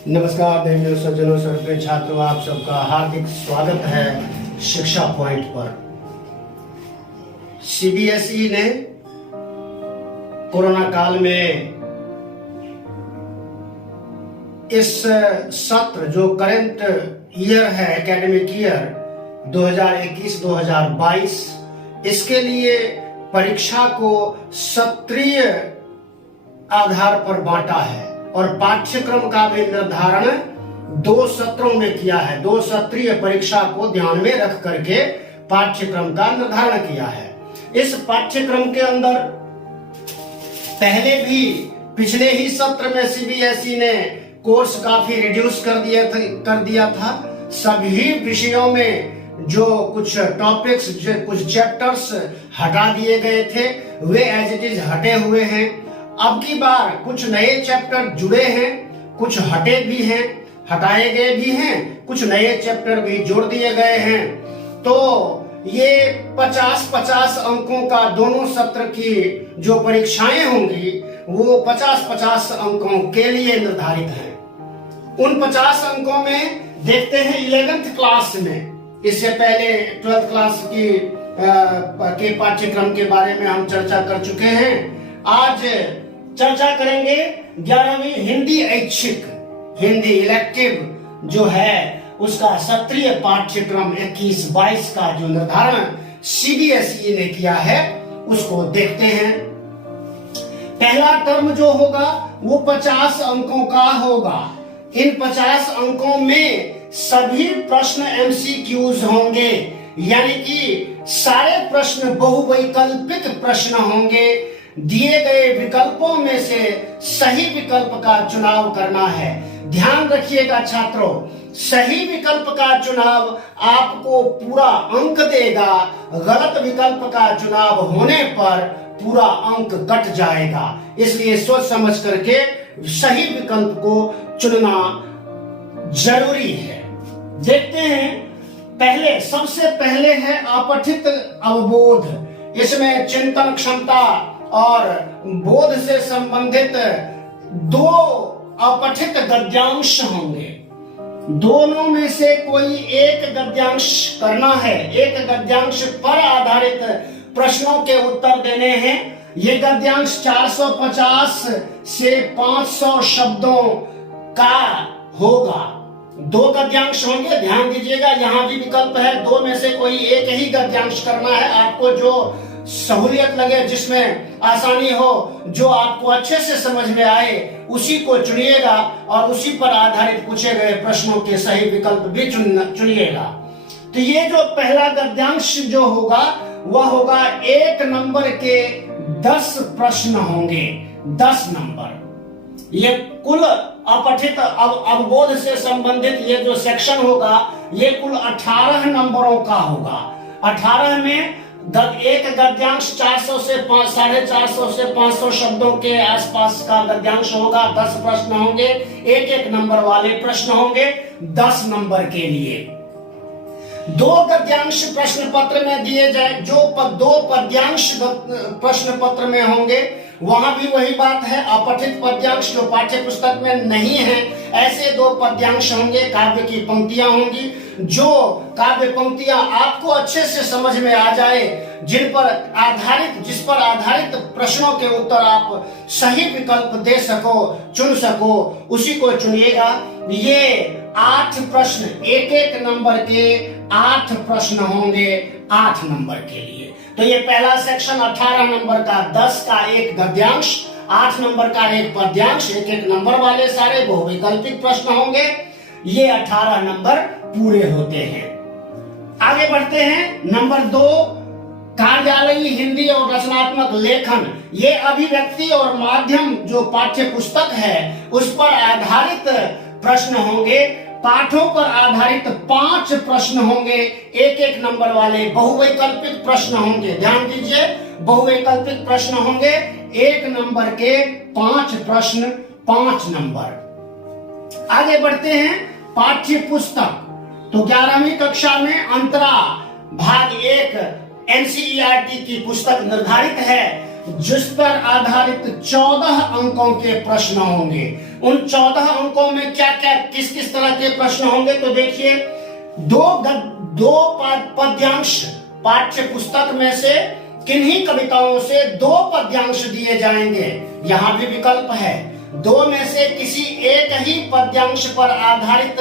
नमस्कार देवियों सज्जनों सर्वे छात्रों, आप सबका हार्दिक स्वागत है शिक्षा पॉइंट पर। सीबीएसई ने कोरोना काल में इस सत्र जो करंट ईयर है, एकेडमिक ईयर 2021-2022, इसके लिए परीक्षा को सत्रीय आधार पर बांटा है और पाठ्यक्रम का भी निर्धारण 2 सत्रों में किया है। 2 सत्रीय परीक्षा को ध्यान में रख करके पाठ्यक्रम का निर्धारण किया है। इस पाठ्यक्रम के अंदर पहले भी पिछले ही सत्र में सीबीएसई ने कोर्स काफी रिड्यूस कर दिया था। सभी विषयों में जो कुछ टॉपिक्स, कुछ चैप्टर्स हटा दिए गए थे, वे एज इट इज हटे हुए हैं। अब की बार कुछ नए चैप्टर जुड़े हैं, कुछ हटे भी हैं, हटाए गए भी हैं, कुछ नए चैप्टर भी जोड़ दिए गए हैं। तो ये 50-50 अंकों का दोनों सत्र की जो परीक्षाएं होंगी वो 50-50 अंकों के लिए निर्धारित हैं। उन 50 अंकों में देखते हैं 11th क्लास में, इससे पहले 12th क्लास के पाठ्यक्रम के बारे में हम चर्चा कर चुके हैं। आज चर्चा करेंगे 11वीं हिंदी ऐच्छिक, हिंदी इलेक्टिव जो है उसका सत्रीय पाठ्यक्रम 21-22 का जो निर्धारण सीबीएसई ने किया है उसको देखते हैं। पहला टर्म जो होगा वो 50 अंकों का होगा। इन 50 अंकों में सभी प्रश्न एमसीक्यूज होंगे, यानी कि सारे प्रश्न बहुवैकल्पिक प्रश्न होंगे। दिए गए विकल्पों में से सही विकल्प का चुनाव करना है। ध्यान रखिएगा छात्रों, सही विकल्प का चुनाव आपको पूरा अंक देगा, गलत विकल्प का चुनाव होने पर पूरा अंक कट जाएगा। इसलिए सोच समझ करके सही विकल्प को चुनना जरूरी है। देखते हैं, सबसे पहले है अपठित अवबोध। इसमें चिंतन क्षमता और बोध से संबंधित 2 अपठित गद्यांश होंगे। दोनों में से कोई एक गद्यांश करना है। एक गद्यांश पर आधारित प्रश्नों के उत्तर देने हैं। ये गद्यांश 450 से 500 शब्दों का होगा। 2 गद्यांश होंगे, ध्यान दीजिएगा, यहां भी विकल्प है। 2 में से कोई एक ही गद्यांश करना है। आपको जो सहूलियत लगे, जिसमें आसानी हो, जो आपको अच्छे से समझ में आए, उसी को चुनिएगा और उसी पर आधारित पूछे गए प्रश्नों के सही विकल्प भी चुनिएगा। तो ये जो पहला गद्यांश जो होगा वह होगा 1 नंबर के 10 प्रश्न होंगे। 10 नंबर। ये कुल अपठित अवबोध से संबंधित ये जो सेक्शन होगा ये कुल 18 नंबरों का होगा। 18 में एक गद्यांश 400 से 450 से 500 शब्दों के आसपास का गद्यांश होगा। 10 प्रश्न होंगे, एक नंबर वाले प्रश्न होंगे 10 नंबर के लिए। 2 गद्यांश प्रश्न पत्र में दिए जाए, जो 2 पद्यांश प्रश्न पत्र में होंगे वहां भी वही बात है। अपठित पद्यांश जो पाठ्य पुस्तक में नहीं है, ऐसे 2 पद्यांश होंगे। काव्य की पंक्तियां होंगी, जो काव्य पंक्तियां आपको अच्छे से समझ में आ जाए, जिस पर आधारित प्रश्नों के उत्तर आप सही विकल्प दे सको, चुन सको, उसी को चुनिएगा। ये 8 प्रश्न, एक नंबर के 8 प्रश्न होंगे 8 नंबर के लिए। तो ये पहला सेक्शन 18 नंबर का 10 का एक गद्यांश, 8 नंबर का एक पद्यांश, एक नंबर वाले सारे बहुविकल्पिक प्रश्न होंगे। ये 18 नंबर पूरे होते हैं। आगे बढ़ते हैं। नंबर 2, कार्यालयी हिंदी और रचनात्मक लेखन। ये अभिव्यक्ति और माध्यम जो पाठ्य पुस्तक है उस पर आधारित प्रश्न होंगे। पाठों पर आधारित 5 प्रश्न होंगे, एक नंबर वाले बहुवैकल्पिक प्रश्न होंगे। ध्यान दीजिए, बहुवैकल्पिक प्रश्न होंगे, 1 नंबर के 5 प्रश्न, 5 नंबर। आगे बढ़ते हैं। पाठ्य पुस्तक। तो 11वीं कक्षा में अंतरा भाग 1 एनसीईआरटी की पुस्तक निर्धारित है, जिस पर आधारित 14 अंकों के प्रश्न होंगे। उन 14 अंकों में क्या क्या किस किस तरह के प्रश्न होंगे, तो देखिए दो पद्यांश पाठ्य पुस्तक में से किन्हीं कविताओं से 2 पद्यांश दिए जाएंगे। यहां भी विकल्प है। 2 में से किसी एक ही पद्यांश पर आधारित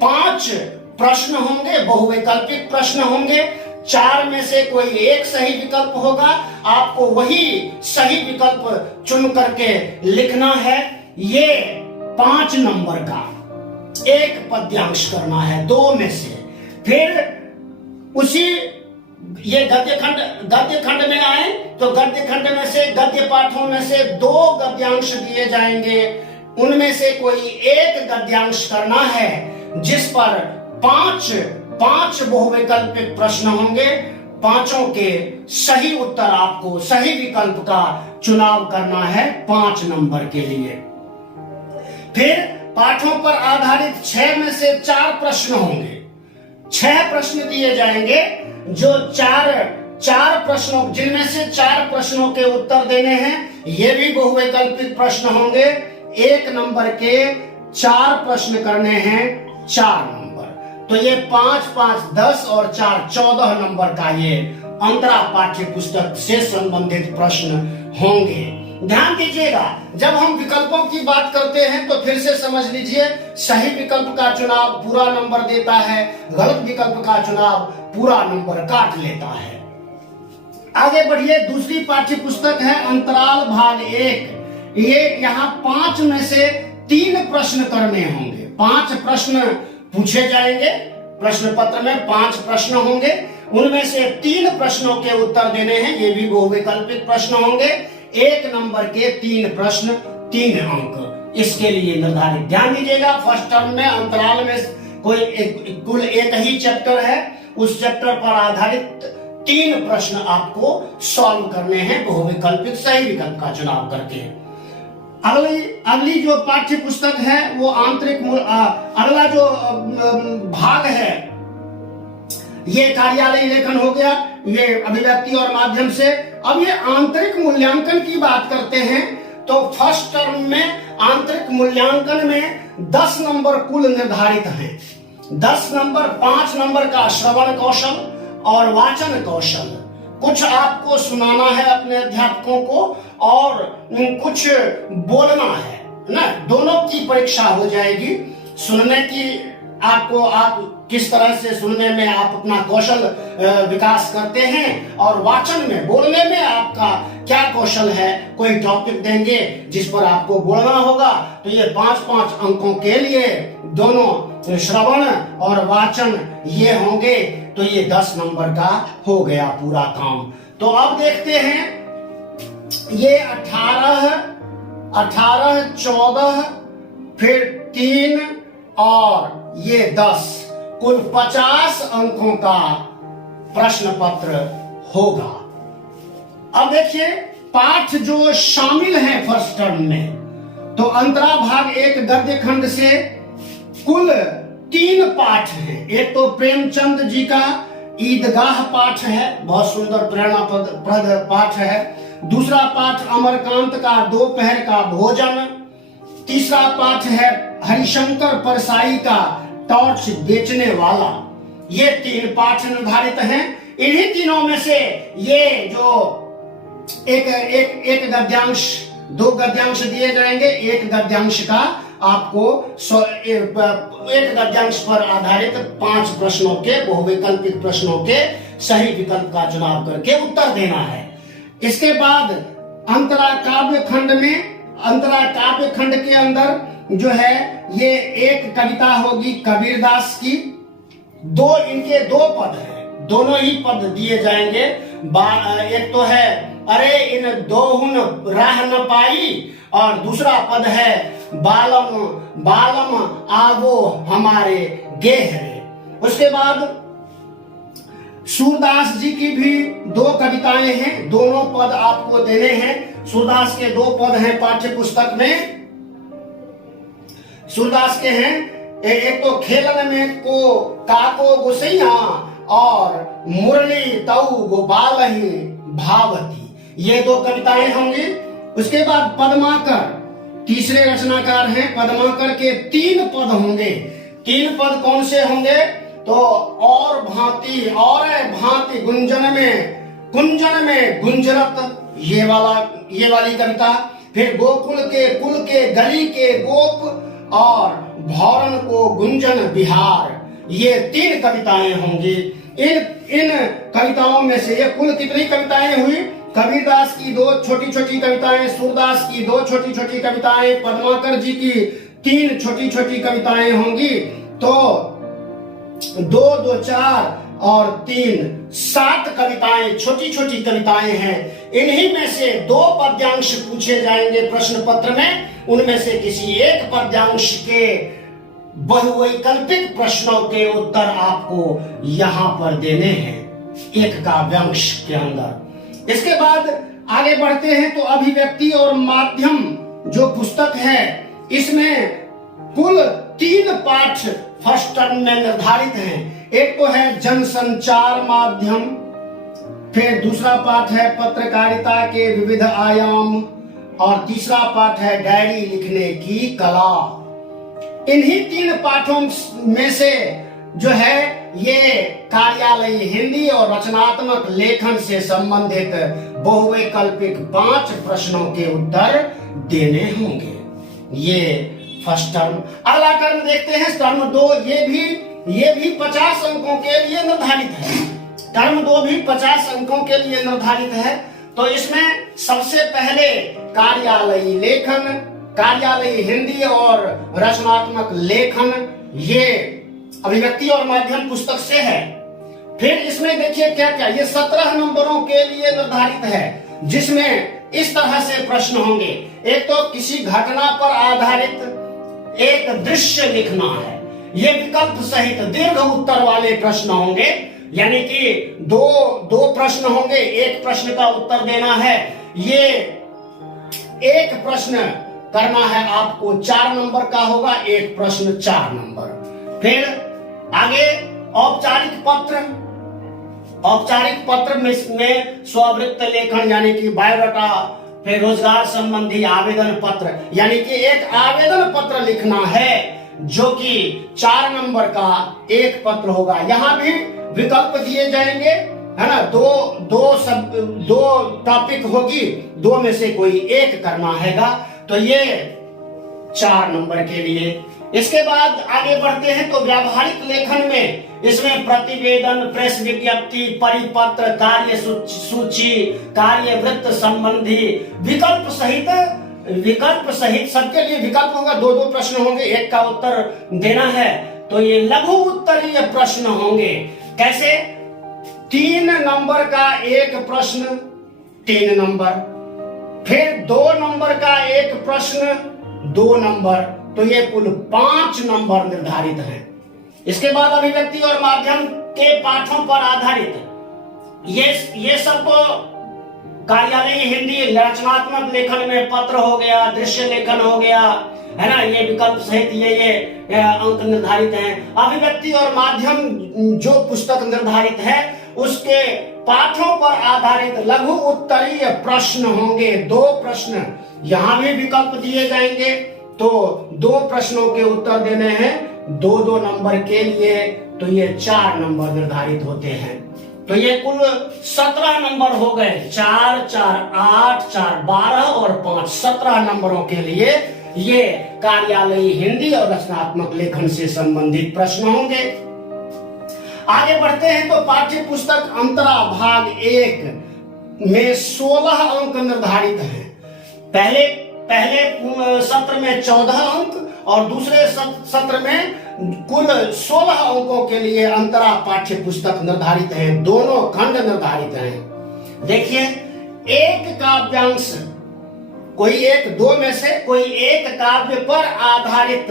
5 प्रश्न होंगे, बहुविकल्पिक प्रश्न होंगे। 4 में से कोई एक सही विकल्प होगा, आपको वही सही विकल्प चुन करके लिखना है। ये 5 नंबर का एक पद्यांश करना है 2 में से। फिर उसी ये गद्य खंड में आए तो गद्य खंड में से गद्य पाठों में से 2 गद्यांश दिए जाएंगे, उनमें से कोई एक गद्यांश करना है जिस पर 5 बहुविकल्पिक प्रश्न होंगे। 5 के सही उत्तर आपको सही विकल्प का चुनाव करना है 5 नंबर के लिए। फिर पाठों पर आधारित 6 में से 4 प्रश्न होंगे। 6 प्रश्न दिए जाएंगे, जो चार प्रश्नों जिनमें से 4 प्रश्नों के उत्तर देने हैं। ये भी बहुविकल्पिक प्रश्न होंगे। 1 नंबर के 4 प्रश्न करने हैं 4 नंबर। तो ये 5, 5, 10 और 4, 14 नंबर का ये अंतरा पाठ्य पुस्तक से संबंधित प्रश्न होंगे। ध्यान दीजिएगा, जब हम विकल्पों की बात करते हैं तो फिर से समझ लीजिए, सही विकल्प का चुनाव पूरा नंबर देता है, गलत विकल्प का चुनाव पूरा नंबर काट लेता है। आगे बढ़िए, दूसरी पाठ्य पुस्तक है अंतराल भाग 1। ये यहाँ 5 में से 3 प्रश्न करने होंगे। 5 प्रश्न पूछे जाएंगे, प्रश्न पत्र में 5 प्रश्न होंगे, उनमें से 3 प्रश्नों के उत्तर देने हैं। ये भी बहुविकल्पिक प्रश्न होंगे। 1 नंबर के 3 प्रश्न 3 अंक इसके लिए निर्धारित। ध्यान दीजिएगा, फर्स्ट टर्म में अंतराल में कुल एक ही चैप्टर है, उस चैप्टर पर आधारित 3 प्रश्न आपको सॉल्व करने हैं बहुविकल्पिक सही विकल्प का चुनाव करके। अगली जो पाठ्य पुस्तक है वो अगला जो भाग है ये कार्यालय लेखन हो गया, ये अभिव्यक्ति और माध्यम से। अब ये आंतरिक मूल्यांकन की बात करते हैं तो फर्स्ट टर्म में आंतरिक मूल्यांकन में 10 नंबर कुल निर्धारित हैं। 10 नंबर, 5 नंबर का श्रवण कौशल और वाचन कौशल। कुछ आपको सुनाना है अपने अध्यापकों को और कुछ बोलना है ना, दोनों की परीक्षा हो जाएगी। सुनने की आप किस तरह से सुनने में आप अपना कौशल विकास करते हैं और वाचन में बोलने में आपका क्या कौशल है। कोई टॉपिक देंगे जिस पर आपको बोलना होगा, तो ये 5-5 अंकों के लिए दोनों श्रवण और वाचन ये होंगे, तो ये 10 नंबर का हो गया पूरा काम। तो अब देखते हैं ये 18, 14, फिर 3 और ये 10, कुल 50 अंकों का प्रश्न पत्र होगा। अब देखिए पाठ जो शामिल है फर्स्ट टर्म में, तो अंतरा भाग 1 गद्य खंड से कुल 3 पाठ हैं। एक तो प्रेमचंद जी का ईदगाह पाठ है, बहुत सुंदर प्रेरणाप्रद पाठ है। दूसरा पाठ अमरकांत का दोपहर का भोजन। तीसरा पाठ है हरिशंकर परसाई का टॉर्च बेचने वाला। ये 3 पाठ निर्धारित हैं। इन्हीं तीनों में से ये जो एक गद्यांश, 2 गद्यांश दिए जाएंगे। एक गद्यांश का आपको एक गद्यांश पर आधारित 5 प्रश्नों के बहुविकल्पिक प्रश्नों के सही विकल्प का चुनाव करके उत्तर देना है। इसके बाद अंतरा काव्य खंड में, अंतरा काव्य खंड के अंदर जो है ये एक कविता होगी कबीरदास की। इनके 2 पद हैं, दोनों ही पद दिए जाएंगे। एक तो है अरे इन दोहुन राह न पाई, और दूसरा पद है बालम बालम आवो हमारे गेहरे। उसके बाद सूरदास जी की भी 2 कविताएं हैं, दोनों पद आपको देने हैं। सूरदास के 2 पद हैं पाठ्य पुस्तक में। सूरदास के हैं, एक तो खेलन में को काको गुसैया और मुरली तऊ गोपालही भावती, ये 2 कविताएं होंगी। उसके बाद पद्माकर, तीसरे रचनाकार हैं पद्माकर के 3 पद होंगे। 3 पद कौन से होंगे? तो और भांति, और भांति गुंजन में गुंजरत, ये वाली कविता। फिर गोकुल के कुल के गली के गोप और भौरन को गुंजन बिहार, ये 3 कविताएं होंगी। इन कविताओं में से ये कुल कितनी कविताएं हुई? कबीरदास की 2 छोटी छोटी कविताएं, सूरदास की 2 छोटी छोटी कविताएं, पद्माकर जी की 3 छोटी छोटी कविताएं होंगी। तो 2 2 4 और 3 7 कविताएं, छोटी छोटी कविताएं हैं। इन्हीं में से 2 पद्यांश पूछे जाएंगे प्रश्न पत्र में। उनमें से किसी एक पद्यांश के बहुवैकल्पिक प्रश्नों के उत्तर आपको यहां पर देने हैं एक काव्यांश के अंदर। इसके बाद आगे बढ़ते हैं तो अभिव्यक्ति और माध्यम जो पुस्तक है, इसमें कुल 3 पाठ फर्स्ट टर्म में निर्धारित हैं। एक तो है जनसंचार माध्यम, फिर दूसरा पाठ है पत्रकारिता के विविध आयाम, और तीसरा पाठ है डायरी लिखने की कला। इन्हीं 3 पाठों में से जो है ये कार्यालयी हिंदी और रचनात्मक लेखन से संबंधित बहुवैकल्पिक 5 प्रश्नों के उत्तर देने होंगे। ये फर्स्ट टर्म। अगला टर्म देखते हैं टर्म 2। ये भी 50 अंकों के लिए निर्धारित है। टर्म 2 भी 50 अंकों के लिए निर्धारित है। तो इसमें सबसे पहले कार्यालयी लेखन, कार्यालयी हिंदी और रचनात्मक लेखन, ये अभिव्यक्ति और माध्यम पुस्तक से है। फिर इसमें देखिए क्या क्या, ये 17 नंबरों के लिए निर्धारित है, जिसमें इस तरह से प्रश्न होंगे। एक तो किसी घटना पर आधारित एक दृश्य लिखना है, ये विकल्प सहित दीर्घ उत्तर वाले प्रश्न होंगे। यानी कि दो प्रश्न होंगे, एक प्रश्न का उत्तर देना है। ये एक प्रश्न करना है आपको 4 नंबर का होगा, एक प्रश्न 4 नंबर। फिर आगे औपचारिक पत्र में स्ववृत्त लेखन यानी कि बायोडाटा, फिर रोजगार संबंधी आवेदन पत्र, यानी कि एक आवेदन पत्र लिखना है जो कि 4 नंबर का एक पत्र होगा। यहाँ भी विकल्प दिए जाएंगे, है ना। दो टॉपिक होगी, 2 में से कोई एक करना हैगा। तो ये 4 नंबर के लिए। इसके बाद आगे बढ़ते हैं तो व्यावहारिक लेखन में इसमें प्रतिवेदन, प्रेस विज्ञप्ति, परिपत्र, कार्य सूची, कार्य वृत्त संबंधी विकल्प सहित सबके लिए विकल्प होगा। 2 प्रश्न होंगे, एक का उत्तर देना है। तो ये लघु उत्तरीय प्रश्न होंगे। कैसे? 3 नंबर का एक प्रश्न 3 नंबर, फिर 2 नंबर का एक प्रश्न 2 नंबर, तो ये कुल 5 नंबर निर्धारित हैं। इसके बाद अभिव्यक्ति और माध्यम के पाठों पर आधारित ये सब कार्यालयी हिंदी, रचनात्मक लेखन में पत्र हो गया, दृश्य लेखन हो गया, है ना, ये विकल्प सहित ये अंक निर्धारित हैं। अभिव्यक्ति और माध्यम जो पुस्तक निर्धारित है उसके पाठों पर आधारित लघु उत्तरीय प्रश्न होंगे। 2 प्रश्न, यहाँ भी विकल्प दिए जाएंगे। तो 2 प्रश्नों के उत्तर देने हैं 2 नंबर के लिए, तो ये 4 नंबर निर्धारित होते हैं। तो ये कुल 17 नंबर हो गए। 4 4 8 4 12 और 5 17 नंबरों के लिए ये कार्यालयी हिंदी और रचनात्मक लेखन से संबंधित प्रश्न होंगे। आगे बढ़ते हैं तो पाठ्य पुस्तक अंतरा भाग 1 में 16 अंक निर्धारित हैं। पहले सत्र में 14 अंक और दूसरे सत्र में कुल 16 अंकों के लिए अंतरा पाठ्य पुस्तक निर्धारित है। दोनों खंड निर्धारित हैं। देखिए, एक काव्यांश, कोई एक 2 में से कोई एक काव्य पर आधारित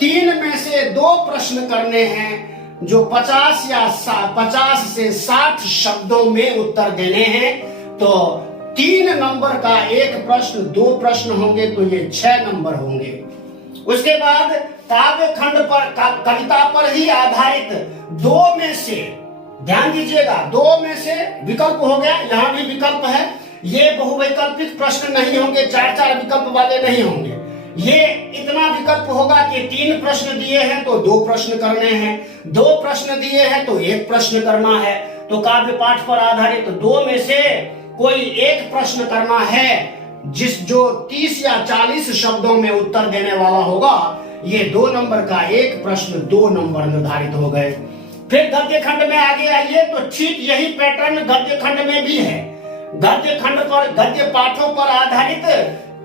3 में से 2 प्रश्न करने हैं जो 50 से 60 शब्दों में उत्तर देने हैं। तो 3 नंबर का एक प्रश्न, 2 प्रश्न होंगे, तो ये 6 नंबर होंगे। उसके बाद काव्य खंड पर, कविता पर ही आधारित 2 में से, ध्यान दीजिएगा, 2 में से विकल्प हो गया, यहाँ भी विकल्प है। ये बहुवैकल्पिक प्रश्न नहीं होंगे, 4 विकल्प वाले नहीं होंगे। ये इतना विकल्प होगा कि 3 प्रश्न दिए हैं तो 2 प्रश्न करने हैं, 2 प्रश्न दिए हैं तो 1 प्रश्न करना है। तो काव्य पाठ पर आधारित 2 में से कोई 1 प्रश्न करना है, जो 30 या 40 शब्दों में उत्तर देने वाला होगा। ये 2 नंबर का 1 प्रश्न 2 नंबर निर्धारित हो गए। फिर गद्य खंड में आगे आइए तो ठीक यही पैटर्न गद्य खंड में भी है। गद्य खंड पर, गद्य पाठों पर आधारित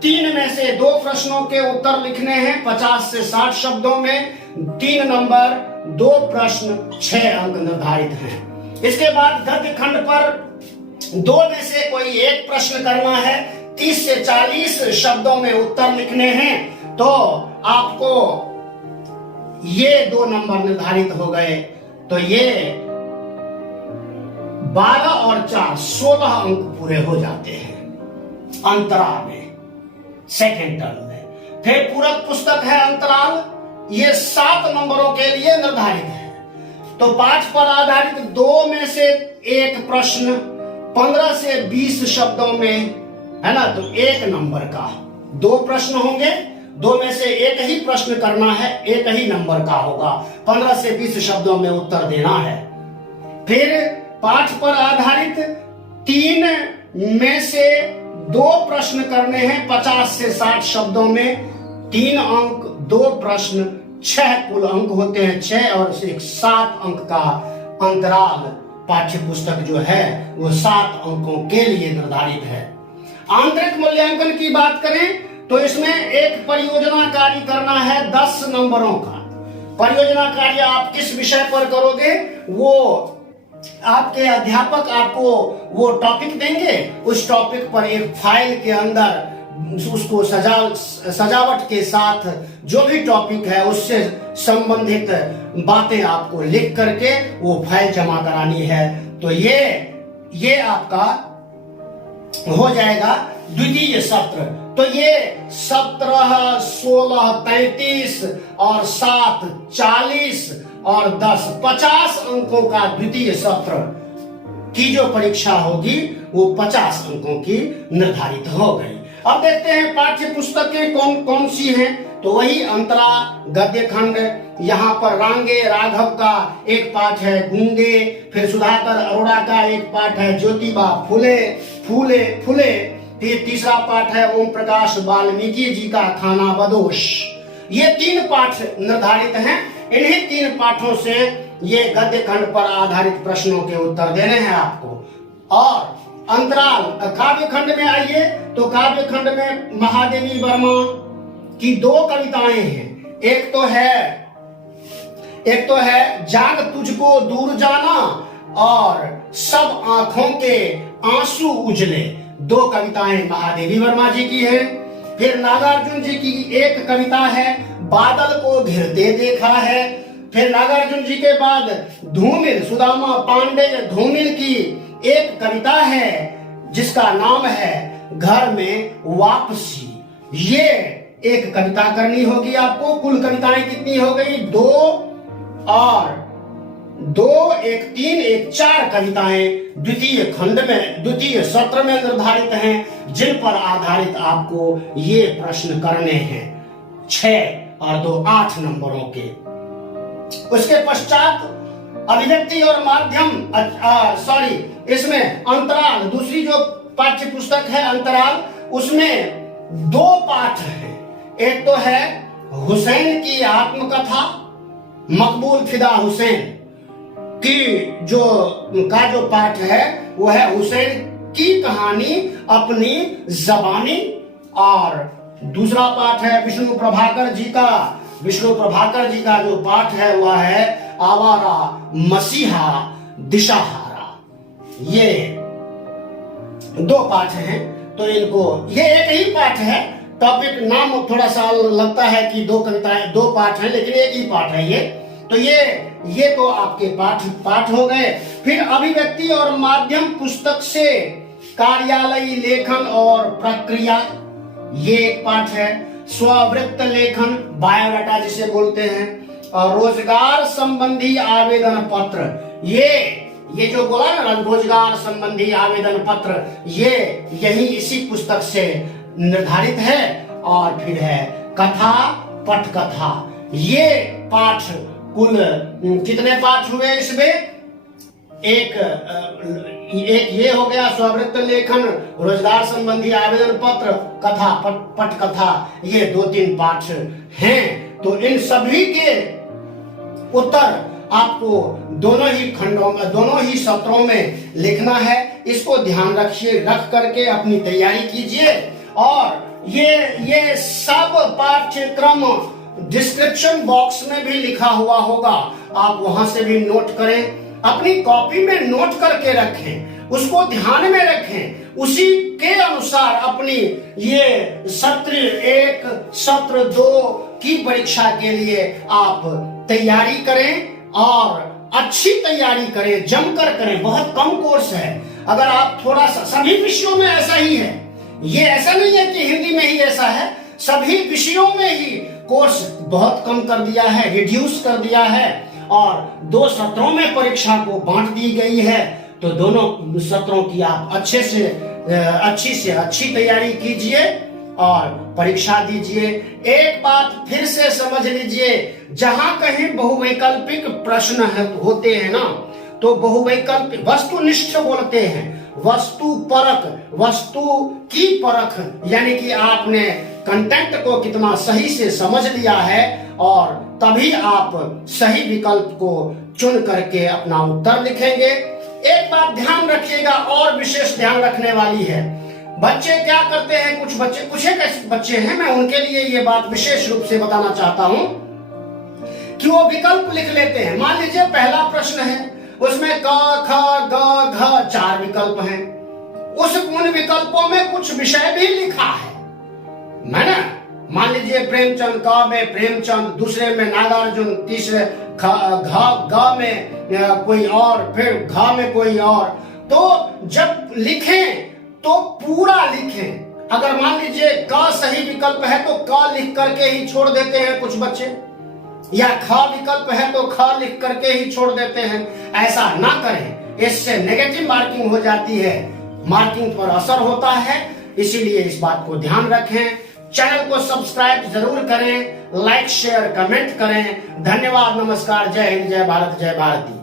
3 में से 2 प्रश्नों के उत्तर लिखने हैं 50 से 60 शब्दों में, 3 नंबर, 2 प्रश्न, 6 अंक निर्धारित हैं। इसके बाद गद्य खंड पर 2 में से कोई 1 प्रश्न करना है, 30 से 40 शब्दों में उत्तर लिखने हैं, तो आपको ये 2 नंबर निर्धारित हो गए। तो ये 12 और 4 16 अंक पूरे हो जाते हैं अंतराल में, सेकेंड टर्म में। फिर पूरक पुस्तक है अंतराल, ये 7 नंबरों के लिए निर्धारित है। तो पाठ पर आधारित 2 में से 1 प्रश्न 15 से 20 शब्दों में, है ना, तो 1 नंबर का 2 प्रश्न होंगे, 2 में से 1 ही प्रश्न करना है, 1 ही नंबर का होगा, 15 से 20 शब्दों में उत्तर देना है। फिर पाठ पर आधारित 3 में से 2 प्रश्न करने हैं 50 से 60 शब्दों में, 3 अंक, 2 प्रश्न, 6 कुल अंक होते हैं, 6 और 7 अंक का अंतराल पाठ्य पुस्तक जो है वो 7 अंकों के लिए निर्धारित है। आंतरिक मूल्यांकन की बात करें तो इसमें एक परियोजना कार्य करना है 10 नंबरों का। परियोजना कार्य आप किस विषय पर करोगे, वो आपके अध्यापक आपको वो टॉपिक देंगे, उस टॉपिक पर एक फाइल के अंदर उसको सजावट के साथ जो भी टॉपिक है उससे संबंधित बातें आपको लिख करके वो फाइल जमा करानी है। तो ये आपका हो जाएगा द्वितीय सत्र। तो ये 17, 16, 33 और 7 40 और 10 50 अंकों का द्वितीय सत्र की जो परीक्षा होगी वो 50 अंकों की निर्धारित हो गई। अब देखते हैं पाठ्य पुस्तकें कौन कौन सी हैं। तो वही अंतरा, गद्य खंड, यहाँ पर रांगे राघव का एक पाठ है गूंगे, फिर सुधाकर अरोड़ा का एक पाठ है ज्योतिबा फूले फूले फूले, फिर तीसरा पाठ है ओम प्रकाश वाल्मीकि जी का खाना बदोश। ये 3 पाठ निर्धारित हैं। इन्हीं 3 पाठों से ये गद्य खंड पर आधारित प्रश्नों के उत्तर देने हैं आपको। और अंतराल काव्य खंड में आइए तो काव्य खंड में महादेवी वर्मा की 2 कविताएं हैं। एक तो है जाग तुझको दूर जाना और सब आंखों के आंसू उजले, 2 कविताएं महादेवी वर्मा जी की है। फिर नागार्जुन जी की एक कविता है बादल को घिरते देखा है। फिर नागार्जुन जी के बाद धूमिल, सुदामा पांडे धूमिल की एक कविता है जिसका नाम है घर में वापसी। ये एक कविता करनी होगी आपको। कुल कविताएं कितनी हो गई? 2 और 2, 1, 3, 1, 4 कविताएं द्वितीय खंड में, द्वितीय सत्र में निर्धारित हैं, जिन पर आधारित आपको ये प्रश्न करने हैं 6 और 2 8 नंबरों के। उसके पश्चात अभिव्यक्ति और माध्यम, इसमें अंतराल, दूसरी जो पाठ्य पुस्तक है अंतराल, उसमें 2 पाठ हैं। एक तो है हुसैन की आत्मकथा, मकबूल फिदा हुसैन की जो पाठ है वो है हुसैन की कहानी अपनी जबानी। और दूसरा पाठ है विष्णु प्रभाकर जी का जो पाठ है वह है आवारा मसीहा दिशाहारा। ये 2 पाठ हैं। तो इनको, ये एक ही पाठ है, टॉपिक नाम थोड़ा सा लगता है कि 2 कविताएं 2 पाठ हैं, लेकिन एक ही पाठ है ये। तो ये तो आपके पाठ हो गए। फिर अभिव्यक्ति और माध्यम पुस्तक से कार्यालयी लेखन और प्रक्रिया, ये एक पाठ है। स्ववृत्त लेखन, बायोडाटा जिसे बोलते हैं, और रोजगार संबंधी आवेदन पत्र, ये जो बोला ना रोजगार संबंधी आवेदन पत्र, यही इसी पुस्तक से निर्धारित है। और फिर है कथा, पटकथा। ये पाठ कुल कितने पाठ हुए इसमें? एक ये हो गया स्ववृत्त लेखन, रोजगार संबंधी आवेदन पत्र, कथा, पटकथा, ये 2-3 पाठ हैं। तो इन सभी के उत्तर आपको दोनों ही खंडों में, दोनों ही सत्रों में लिखना है। इसको ध्यान रखिए, रख करके अपनी तैयारी कीजिए। और ये सब पाठ्यक्रम डिस्क्रिप्शन बॉक्स में भी लिखा हुआ होगा, आप वहां से भी नोट करें, अपनी कॉपी में नोट करके रखें, उसको ध्यान में रखें, उसी के अनुसार अपनी ये सत्र 1, सत्र 2 की परीक्षा के लिए आप तैयारी करें और अच्छी तैयारी करें, जमकर करें। बहुत कम कोर्स है, अगर आप थोड़ा सा, सभी विषयों में ऐसा ही है, ये ऐसा नहीं है कि हिंदी में ही ऐसा है, सभी विषयों में ही कोर्स बहुत कम कर दिया है, रिड्यूस कर दिया है और 2 सत्रों में परीक्षा को बांट दी गई है। तो दोनों सत्रों की आप अच्छी से अच्छी तैयारी कीजिए और परीक्षा दीजिए। एक बात फिर से समझ लीजिए, जहां कहीं बहुवैकल्पिक प्रश्न होते हैं ना, तो बहुवैकल्पिक वस्तुनिष्ठ बोलते हैं, वस्तु परक, वस्तु की परख, यानी कि आपने कंटेंट को कितना सही से समझ लिया है और तभी आप सही विकल्प को चुन करके अपना उत्तर लिखेंगे। एक बात ध्यान रखिएगा और विशेष ध्यान रखने वाली है, बच्चे क्या करते हैं, कुछ एक ऐसे बच्चे हैं, मैं उनके लिए ये बात विशेष रूप से बताना चाहता हूं कि वो विकल्प लिख लेते हैं। मान लीजिए पहला प्रश्न है, उसमें क, ख, ग, घ 4 विकल्प हैं, उन विकल्पों में कुछ विषय भी लिखा है ना। मान लीजिए प्रेमचंद, क में प्रेमचंद, दूसरे में नागार्जुन, तीसरे घ में कोई और, फिर घ में कोई और। तो जब लिखें तो पूरा लिखें। अगर मान लीजिए क सही विकल्प है तो क लिख करके ही छोड़ देते हैं कुछ बच्चे, या ख विकल्प है तो ख लिख करके ही छोड़ देते हैं। ऐसा ना करें, इससे नेगेटिव मार्किंग हो जाती है, मार्किंग पर असर होता है। इसीलिए इस बात को ध्यान रखें। चैनल को सब्सक्राइब जरूर करें, लाइक शेयर कमेंट करें। धन्यवाद, नमस्कार, जय हिंद, जय भारत, जय भारती।